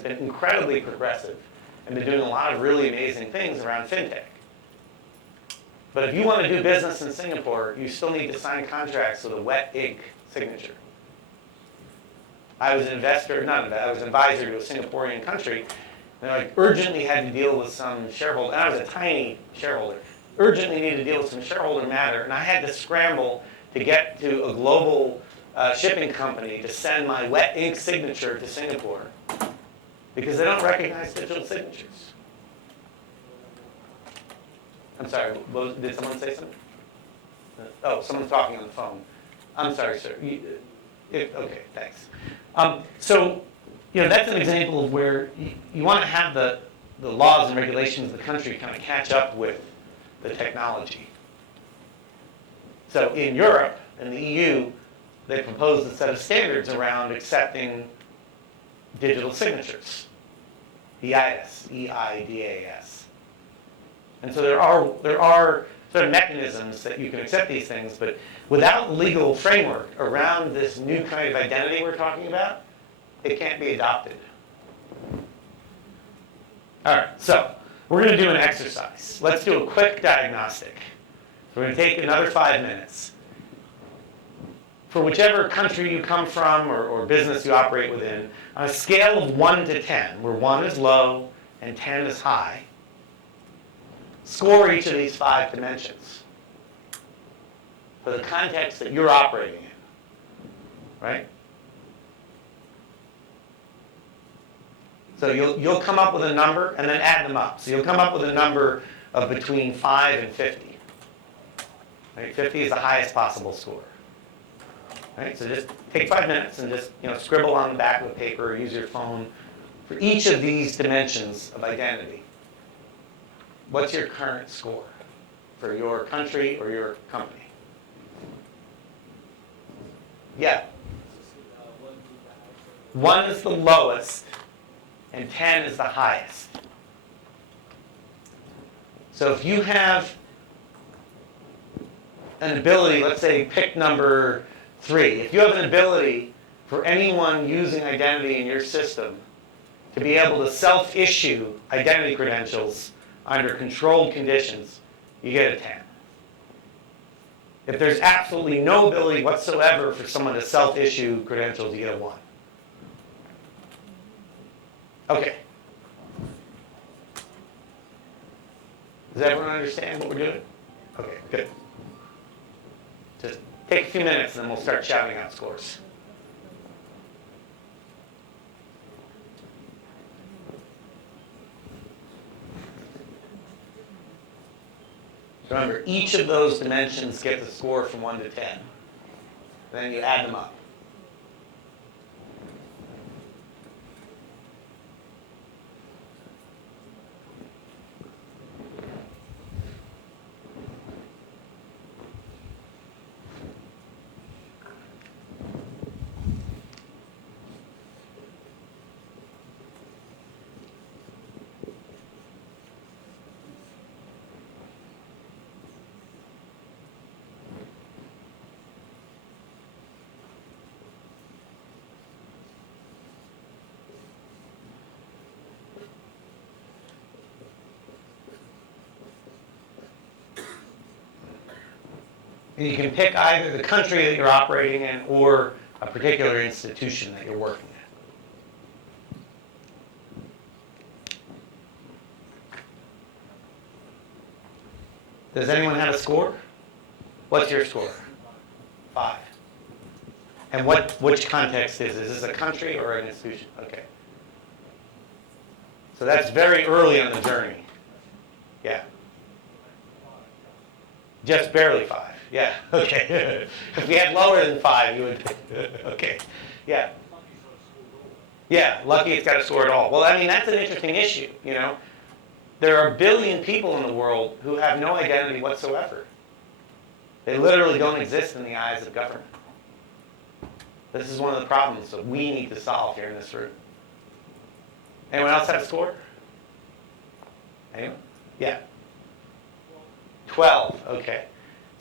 has been incredibly progressive and been doing a lot of really amazing things around fintech. But if you want to do business in Singapore, you still need to sign contracts with a wet ink signature. I was an investor, I was an advisor to a Singaporean country, and I urgently had to deal with some shareholder, and I was a tiny shareholder, urgently needed to deal with some shareholder matter, and I had to scramble to get to a global shipping company to send my wet ink signature to Singapore because they don't recognize digital signatures. I'm sorry, did someone say something? Oh, someone's talking on the phone. I'm sorry, sir. Okay, thanks. So, that's an example of where you want to have the laws and regulations of the country kind of catch up with the technology. So in Europe and the EU, they proposed a set of standards around accepting digital signatures, EIDAS, E-I-D-A-S. And so there are sort of mechanisms that you can accept these things, but without legal framework around this new kind of identity we're talking about, it can't be adopted. All right, so we're going to do an exercise. Let's do a quick diagnostic. So we're going to take another 5 minutes. For whichever country you come from or business you operate within, on a scale of 1 to 10, where 1 is low and 10 is high, score each of these 5 dimensions for the context that you're operating in, right? So you'll come up with a number and then add them up. So you'll come up with a number of between 5 and 50. Right? 50 is the highest possible score. Right? So just take 5 minutes and just scribble on the back of the paper or use your phone for each of these dimensions of identity. What's your current score for your country or your company? Yeah. 1 is the lowest and 10 is the highest. So if you have an ability, let's say pick number 3. If you have an ability for anyone using identity in your system to be able to self-issue identity credentials under controlled conditions, you get a 10. If there's absolutely no ability whatsoever for someone to self-issue credentials, you get a 1. Okay. Does everyone understand what we're doing? Okay, good. Just take a few minutes and then we'll start shouting out scores. Remember, each of those dimensions gets a score from 1 to 10. Then you add them up. And you can pick either the country that you're operating in or a particular institution that you're working at. Does anyone have a score? What's your score? 5. And which context is this? Is this a country or an institution? Okay. So that's very early on the journey. Yeah. Just barely 5. Yeah, okay. If we had lower than 5, you would, okay. Yeah. Yeah, lucky it's got a score at all. Well, I mean, that's an interesting issue, There are 1 billion people in the world who have no identity whatsoever. They literally don't exist in the eyes of government. This is one of the problems that we need to solve here in this room. Anyone else have a score? Anyone? Yeah. 12, okay.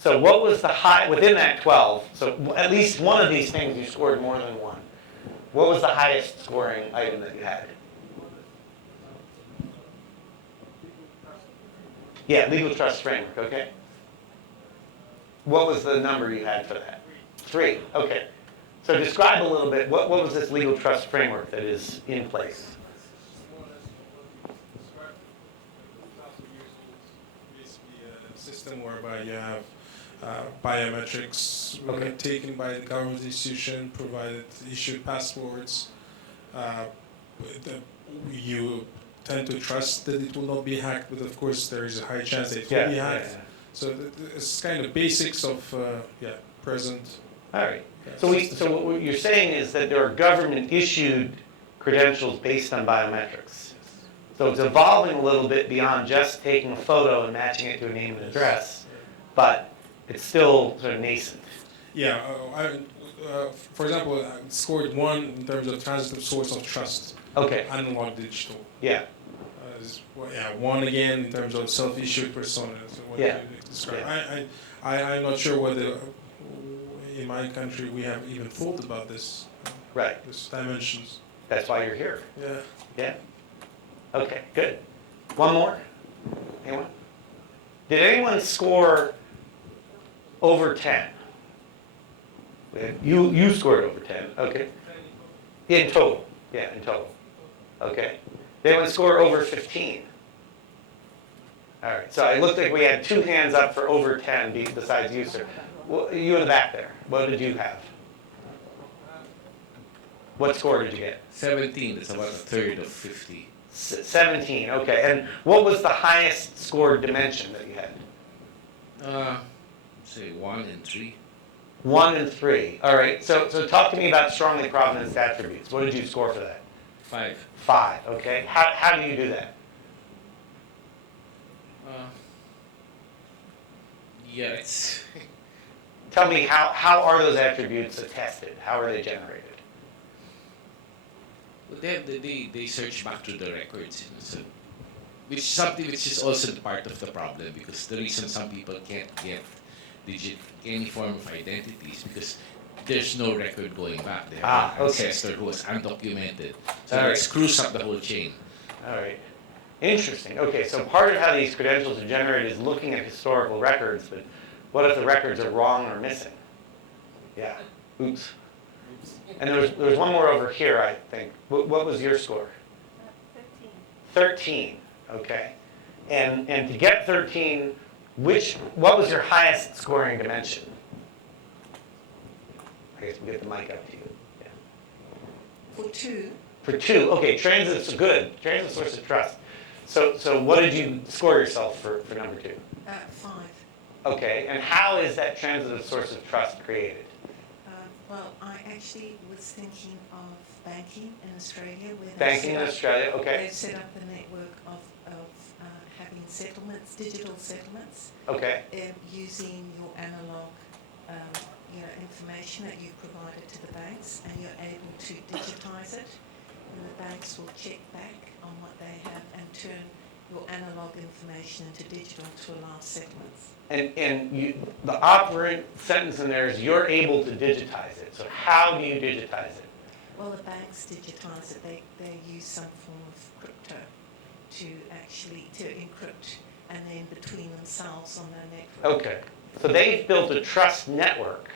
So what was the high, within that 12, so at least one of these things you scored more than 1. What was the highest scoring item that you had? Yeah, legal trust framework, okay. What was the number you had for that? 3, okay. So describe a little bit, what was this legal trust framework that is in place? System whereby you have biometrics taken by the government institution, provided issued passports. You tend to trust that it will not be hacked, but of course there is a high chance that it will be hacked. So it's kind of basics of present. All right. So what you're saying is that there are government issued credentials based on biometrics. So it's evolving a little bit beyond just taking a photo and matching it to a name and address, but it's still sort of nascent. Yeah, for example, I scored 1 in terms of transitive source of trust. Okay. Analog digital. Yeah. 1 again in terms of self-issued persona. So what you describe. Yeah. I'm not sure whether in my country we have even thought about this. Right. This dimensions. That's why you're here. Yeah. Yeah. Okay, good. One more? Anyone? Did anyone score over 10? You scored over 10, okay. In total, yeah, in total. Okay. Did anyone score over 15? All right, so it looked like we had 2 hands up for over 10 besides you, sir. Well, you in the back there, what did you have? What score did you get? 17, that's about a third of 50. 17, okay. And what was the highest scored dimension that you had? Say 1 and 3. 1 and 3. All right. So talk to me about strongly provenanced attributes. What did you score for that? 5. 5. Okay. How do you do that? Yeah, it's. Tell me how are those attributes attested? How are they generated? Well, they search back through the records, so, which is something which is also part of the problem, because the reason some people can't get any form of identities because there's no record going back. They have an ancestor who was undocumented, so that screws up the whole chain. All right. Interesting. Okay, so part of how these credentials are generated is looking at historical records, but what if the records are wrong or missing? Yeah. Oops. And there was one more over here, I think. What was your score? 13. 13. Okay. And to get 13, what was your highest scoring dimension? I guess we'll get the mic up to you. Yeah. For 2. For 2. Okay. Transit's good. Transit's source of trust. So what did you score yourself for number 2? 5. Okay. And how is that transitive source of trust created? Well, I actually was thinking of banking in Australia. Banking in Australia, okay. They've set up a network of having settlements, digital settlements. Okay. Using your analog information that you provided to the banks, and you're able to digitize it, and the banks will check back on what they have and turn your analog information into digital to allow settlements. And the operant sentence in there is you're able to digitize it. So how do you digitize it? Well, the banks digitize it. They use some form of crypto to encrypt, and then between themselves on their network. Okay. So they've built a trust network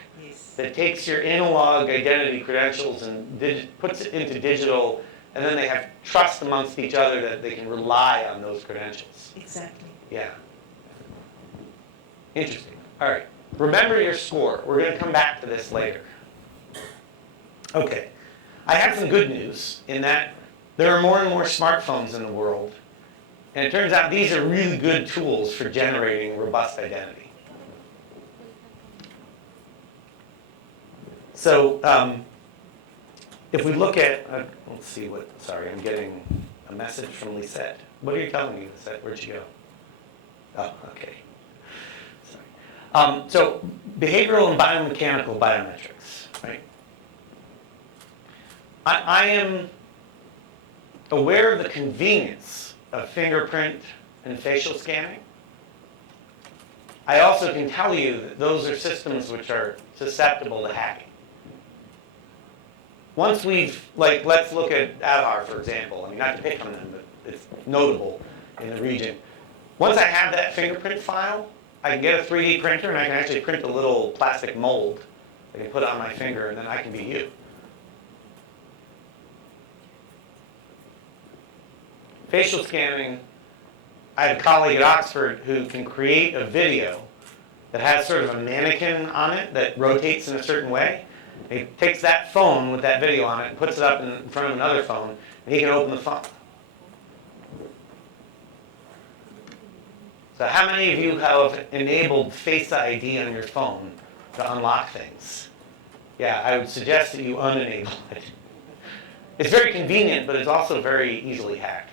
that takes your analog identity credentials and puts it into digital, and then they have trust amongst each other that they can rely on those credentials. Exactly. Yeah. Interesting. All right. Remember your score. We're going to come back to this later. Okay. I have some good news in that there are more and more smartphones in the world, and it turns out these are really good tools for generating robust identity. So if we look at, let's see sorry, I'm getting a message from Lisette. What are you telling me, Lisette? Where'd you go? Oh, okay. Sorry. So behavioral and biomechanical biometrics, right? I am aware of the convenience of fingerprint and facial scanning. I also can tell you that those are systems which are susceptible to hacking. Once let's look at Aadhaar, for example. I mean, not to pick on them, but it's notable in the region. Once I have that fingerprint file, I can get a 3D printer and I can actually print a little plastic mold. I can put it on my finger and then I can be you. Facial scanning, I have a colleague at Oxford who can create a video that has sort of a mannequin on it that rotates in a certain way. He takes that phone with that video on it and puts it up in front of another phone, and he can open the phone. So how many of you have enabled Face ID on your phone to unlock things? Yeah, I would suggest that you unenable it. It's very convenient, but it's also very easily hacked.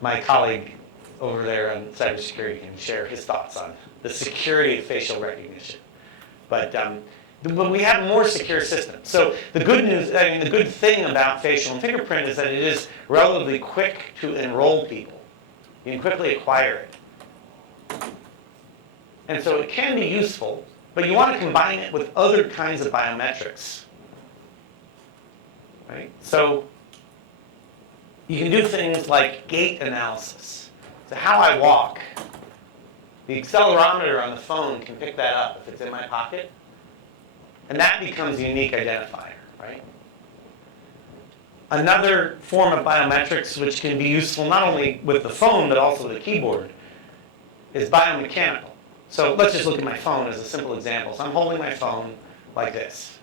My colleague over there on cybersecurity can share his thoughts on the security of facial recognition. But we have a more secure system. So the good news, the good thing about facial and fingerprint is that it is relatively quick to enroll people. You can quickly acquire it. And so it can be useful, but you want to combine it with other kinds of biometrics. Right? So you can do things like gait analysis. So how I walk, the accelerometer on the phone can pick that up if it's in my pocket. And that becomes a unique identifier, right? Another form of biometrics which can be useful not only with the phone but also with the keyboard is biomechanical. So let's just look at my phone as a simple example. So I'm holding my phone like this.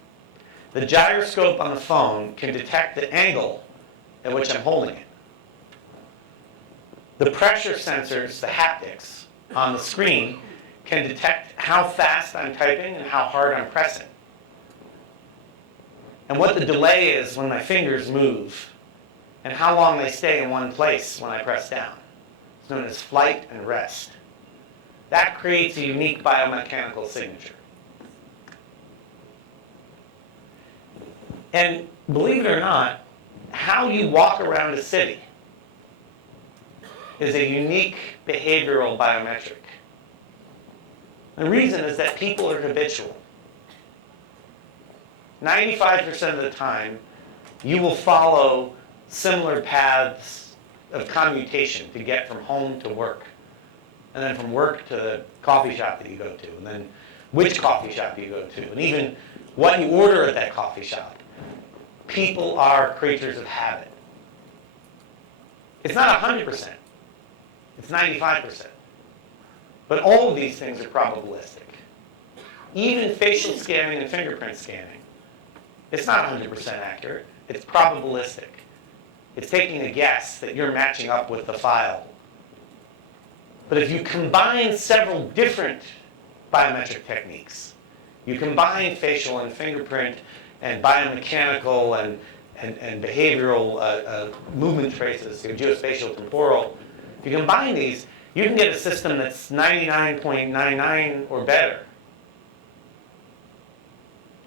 The gyroscope on the phone can detect the angle at which I'm holding it. The pressure sensors, the haptics, on the screen can detect how fast I'm typing and how hard I'm pressing. And what the delay is when my fingers move and how long they stay in one place when I press down. It's known as flight and rest. That creates a unique biomechanical signature. And believe it or not, how you walk around a city is a unique behavioral biometric. The reason is that people are habitual. 95% of the time, you will follow similar paths of commutation to get from home to work. And then from work to the coffee shop that you go to. And then which coffee shop you go to. And even what you order at that coffee shop. People are creatures of habit. It's not 100%. It's 95%. But all of these things are probabilistic. Even facial scanning and fingerprint scanning, it's not 100% accurate. It's probabilistic. It's taking a guess that you're matching up with the file. But if you combine several different biometric techniques, you combine facial and fingerprint and biomechanical and behavioral movement traces, geospatial, temporal, if you combine these, you can get a system that's 99.99 or better.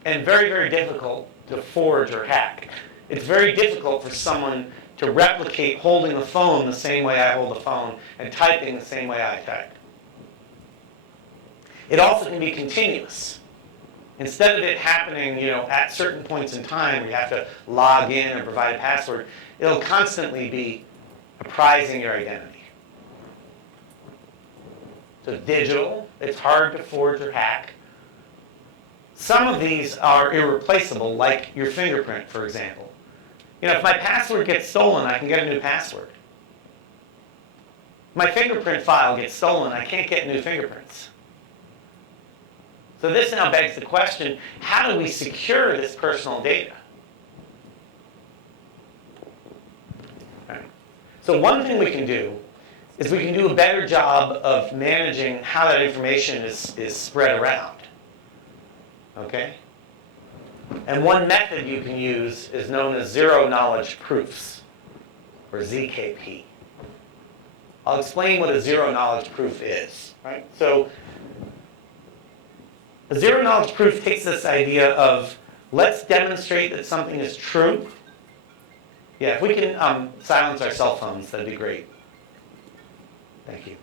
And very, very difficult to forge or hack. It's very difficult for someone to replicate holding a phone the same way I hold a phone and typing the same way I type. It also can be continuous. Instead of it happening, at certain points in time where you have to log in and provide a password, it'll constantly be apprising your identity. So digital, it's hard to forge or hack. Some of these are irreplaceable, like your fingerprint, for example. If my password gets stolen, I can get a new password. If my fingerprint file gets stolen, I can't get new fingerprints. So this now begs the question, how do we secure this personal data? Right. So one thing we can do is we can do a better job of managing how that information is spread around. Okay? And one method you can use is known as zero-knowledge proofs, or ZKP. I'll explain what a zero-knowledge proof is. Right? So a zero-knowledge proof takes this idea of, let's demonstrate that something is true. Yeah, if we can silence our cell phones, that'd be great. Thank you.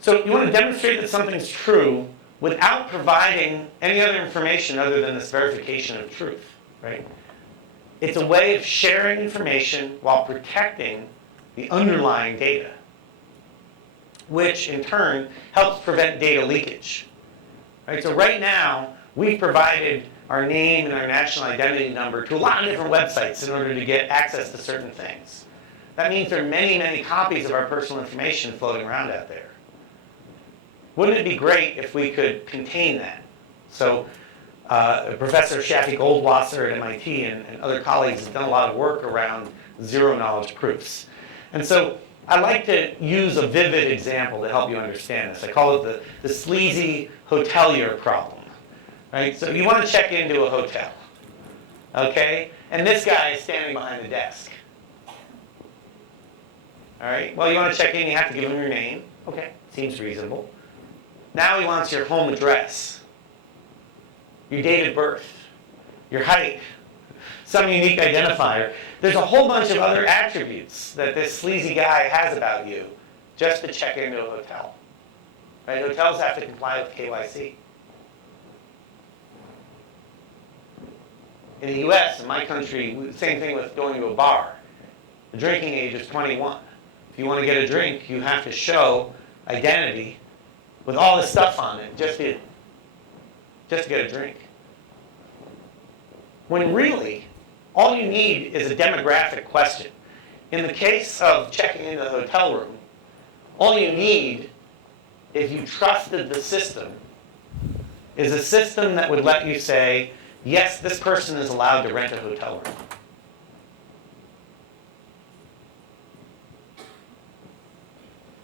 So you want to demonstrate that something's true without providing any other information other than this verification of truth, right? It's a way of sharing information while protecting the underlying data, which in turn helps prevent data leakage. Right? So right now, we've provided our name and our national identity number to a lot of different websites in order to get access to certain things. That means there are many, many copies of our personal information floating around out there. Wouldn't it be great if we could contain that? So Professor Shafi Goldwasser at MIT and other colleagues have done a lot of work around zero-knowledge proofs. And so I like to use a vivid example to help you understand this. I call it the sleazy hotelier problem. Right? So you want to check into a hotel, okay? And this guy is standing behind the desk. All right? Well, you want to check in, you have to give him your name. Okay, seems reasonable. Now he wants your home address, your date of birth, your height, some unique identifier. There's a whole bunch of other attributes that this sleazy guy has about you just to check into a hotel. Right? Hotels have to comply with KYC. In the US, in my country, same thing with going to a bar. The drinking age is 21. If you want to get a drink, you have to show identity with all this stuff on it just to get a drink. When really, all you need is a demographic question. In the case of checking into the hotel room, all you need, if you trusted the system, is a system that would let you say, yes, this person is allowed to rent a hotel room.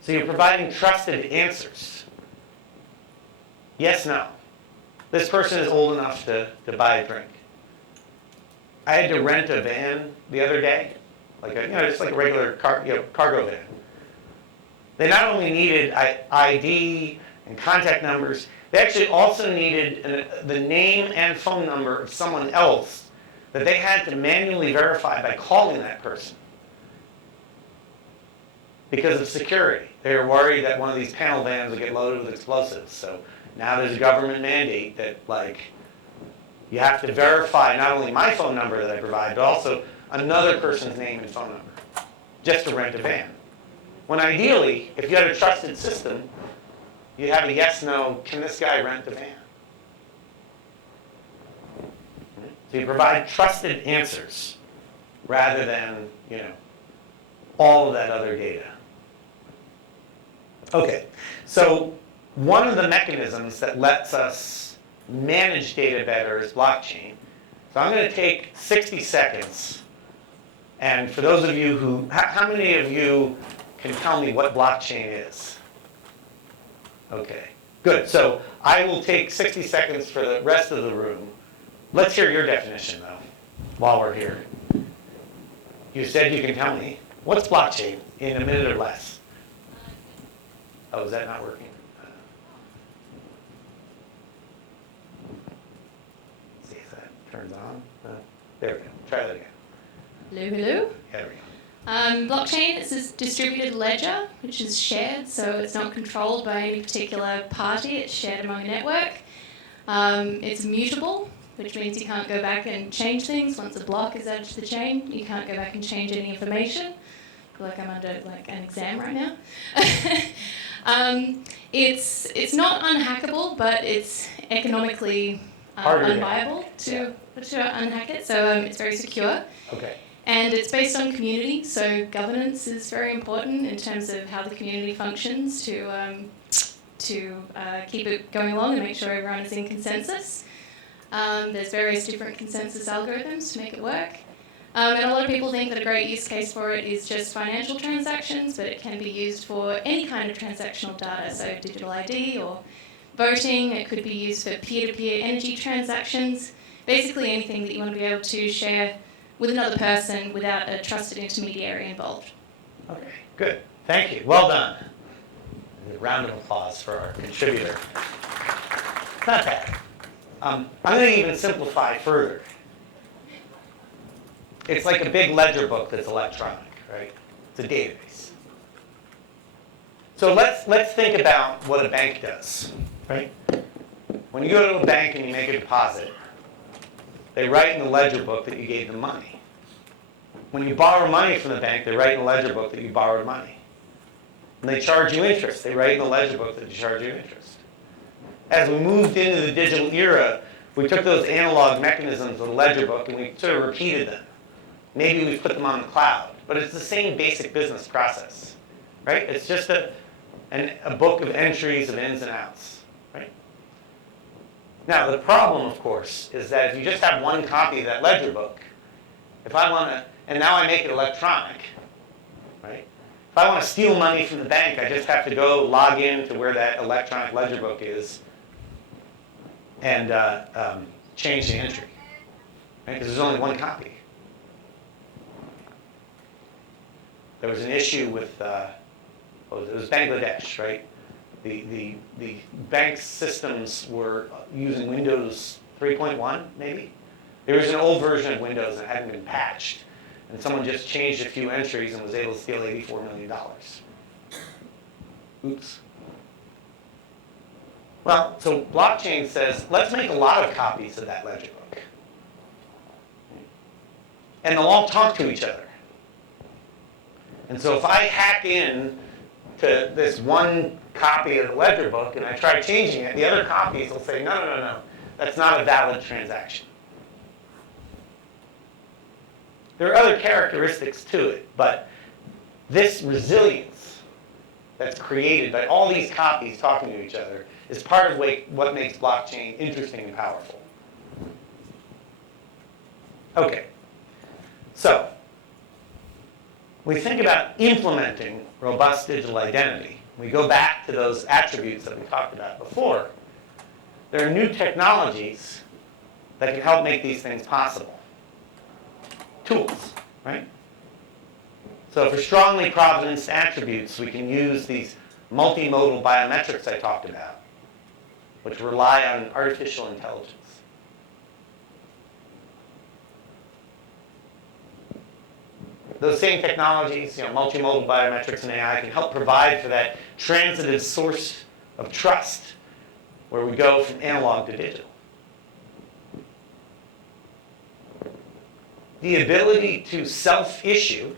So you're providing trusted answers. Yes, no. This person is old enough to buy a drink. I had to rent a van the other day, just like a regular cargo van. They not only needed ID and contact numbers, they actually also needed the name and phone number of someone else that they had to manually verify by calling that person. Because of security. They were worried that one of these panel vans would get loaded with explosives. So now there's a government mandate that you have to verify not only my phone number that I provide, but also another person's name and phone number, just to rent a van. When ideally, if you had a trusted system, you have a yes, no, can this guy rent the van? So you provide trusted answers rather than, all of that other data. Okay, so one of the mechanisms that lets us manage data better is blockchain. So I'm going to take 60 seconds, and for those of you who, how many of you can tell me what blockchain is? Okay, good. So I will take 60 seconds for the rest of the room. Let's hear your definition, though, while we're here. You said you can tell me. What's blockchain in a minute or less? Oh, is that not working? Let's see if that turns on. There we go. Try that again. Hello, hello. Yeah, there we go. Blockchain is a distributed ledger, which is shared, so it's not controlled by any particular party. It's shared among a network. It's immutable, which means you can't go back and change things. Once a block is added to the chain, you can't go back and change any information. I feel like I'm under an exam right now. It's not unhackable, but it's economically unviable to unhack it. So it's very secure. Okay. And it's based on community, so governance is very important in terms of how the community functions to keep it going along and make sure everyone is in consensus. There's various different consensus algorithms to make it work. And a lot of people think that a great use case for it is just financial transactions, but it can be used for any kind of transactional data, so digital ID or voting. It could be used for peer-to-peer energy transactions, basically anything that you want to be able to share with another person without a trusted intermediary involved. Okay, good. Thank you. Well done. A round of applause for our contributor. Not bad. I'm going to even simplify further. It's like a big ledger book that's electronic, right? It's a database. So let's think about what a bank does, right? When you go to a bank and you make a deposit, they write in the ledger book that you gave them money. when you borrow money from the bank, they write in the ledger book that you borrowed money. When they charge you interest, they write in the ledger book that you charge you interest. As we moved into the digital era, we took those analog mechanisms of the ledger book and we sort of repeated them. Maybe we put them on the cloud, but it's the same basic business process, right? It's just a book of entries of ins and outs, right? Now, the problem, of course, is that if you just have one copy of that ledger book, if I want to, and now I make it electronic, right? If I want to steal money from the bank, I just have to go log in to where that electronic ledger book is and change the entry, right? Because there's only one copy. There was an issue with, it was Bangladesh, right? The bank systems were using Windows 3.1, maybe? There was an old version of Windows that hadn't been patched, and someone just changed a few entries and was able to steal $84 million. Oops. Well, so blockchain says, let's make a lot of copies of that ledger book. And they'll all talk to each other. And so if I hack in to this one copy of the ledger book and I try changing it, the other copies will say, no, that's not a valid transaction. There are other characteristics to it, but this resilience that's created by all these copies talking to each other is part of what makes blockchain interesting and powerful. Okay, so we think about implementing robust digital identity. We go back to those attributes that we talked about before. There are new technologies that can help make these things possible. Tools, right? So for strongly provenanced attributes, we can use these multimodal biometrics I talked about, which rely on artificial intelligence. Those same technologies, multimodal biometrics and AI, can help provide for that transitive source of trust where we go from analog to digital. The ability to self-issue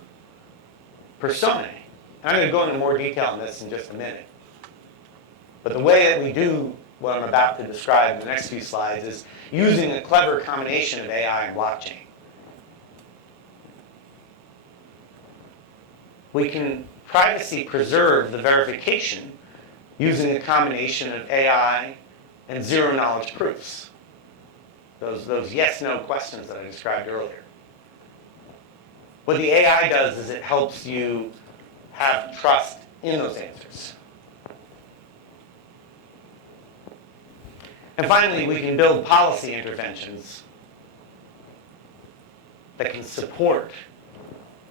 personae. I'm going to go into more detail on this in just a minute. But the way that we do what I'm about to describe in the next few slides is using a clever combination of AI and blockchain. We can privacy preserve the verification using a combination of AI and zero-knowledge proofs. Those yes-no questions that I described earlier. What the AI does is it helps you have trust in those answers. And finally, we can build policy interventions that can support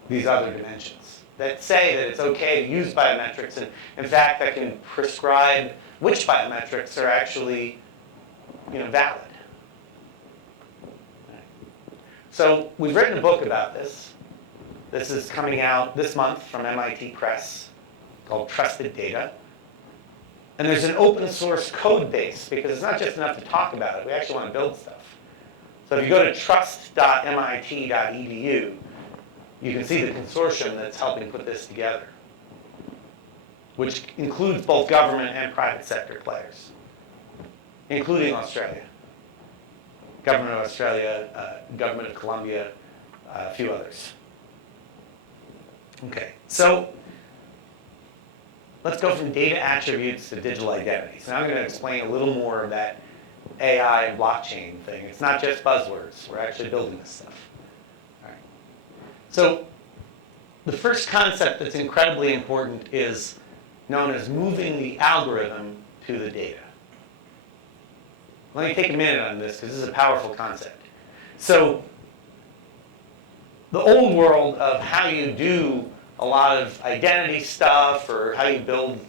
these other dimensions, that say that it's okay to use biometrics, and in fact, that can prescribe which biometrics are actually valid. So we've written a book about this. This is coming out this month from MIT Press, called Trusted Data. And there's an open source code base, because it's not just enough to talk about it, we actually want to build stuff. So if you go to trust.mit.edu, you can see the consortium that's helping put this together, which includes both government and private sector players, including Australia. Government of Australia, Government of Colombia, a few others. Okay, so let's go from data attributes to digital identity. So now I'm going to explain a little more of that AI and blockchain thing. It's not just buzzwords. We're actually building this stuff. All right. So the first concept that's incredibly important is known as moving the algorithm to the data. Let me take a minute on this because this is a powerful concept. So the old world of how you do a lot of identity stuff or how you build,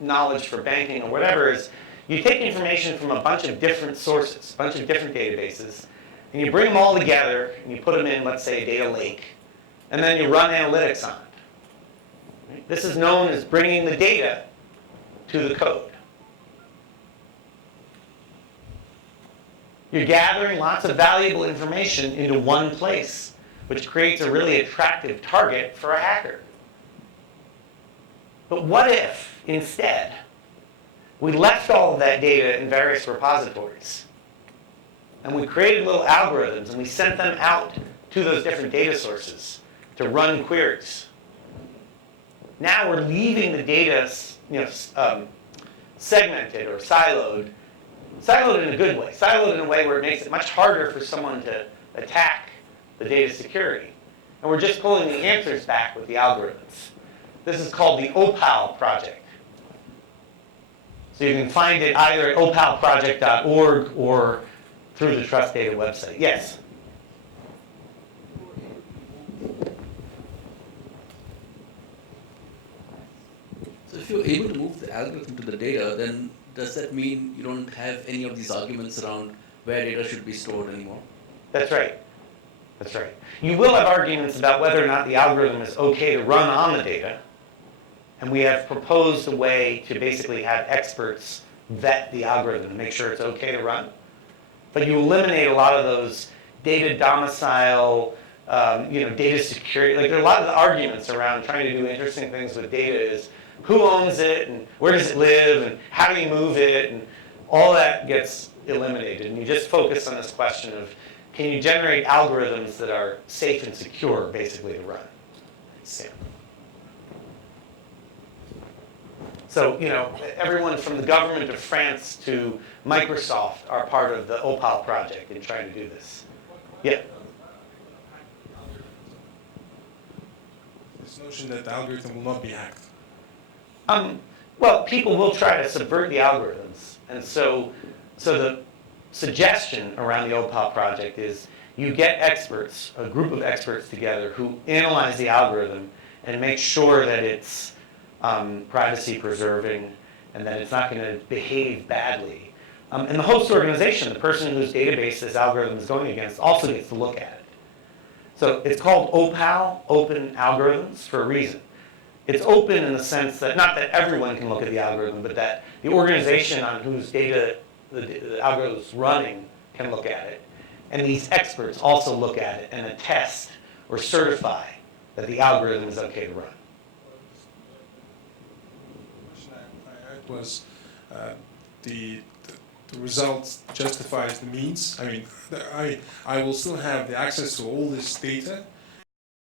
knowledge for banking or whatever is you take information from a bunch of different sources, a bunch of different databases, and you bring them all together and you put them in, let's say, a data lake, and then you run analytics on it. Right? This is known as bringing the data to the code. You're gathering lots of valuable information into one place which creates a really attractive target for a hacker. But what if, instead, we left all of that data in various repositories, and we created little algorithms, and we sent them out to those different data sources to run queries? Now we're leaving the data, segmented or siloed in a good way, siloed in a way where it makes it much harder for someone to attack the data security. And we're just pulling the answers back with the algorithms. This is called the OPAL project. So you can find it either at opalproject.org or through the Trust Data website. Yes? So if you're able to move the algorithm to the data, then does that mean you don't have any of these arguments around where data should be stored anymore? That's right. That's right. You will have arguments about whether or not the algorithm is okay to run on the data. And we have proposed a way to basically have experts vet the algorithm to make sure it's okay to run. But you eliminate a lot of those data domicile, data security. Like there are a lot of the arguments around trying to do interesting things with data is who owns it and where does it live and how do you move it, and all that gets eliminated. And you just focus on this question of can you generate algorithms that are safe and secure basically to run. Yeah. So, everyone from the government of France to Microsoft are part of the OPAL project in trying to do this. Yeah. This notion that the algorithm will not be hacked. Well, people will try to subvert the algorithms. And so the suggestion around the OPAL project is you get experts, a group of experts together who analyze the algorithm and make sure that it's privacy preserving and that it's not going to behave badly. And the host organization, the person whose database this algorithm is going against, also gets to look at it. So it's called OPAL, Open Algorithms, for a reason. It's open in the sense that, not that everyone can look at the algorithm, but that the organization on whose data the algorithm is running can look at it. And these experts also look at it and attest or certify that the algorithm is okay to run. Was the result justifies the means. I mean, I will still have the access to all this data,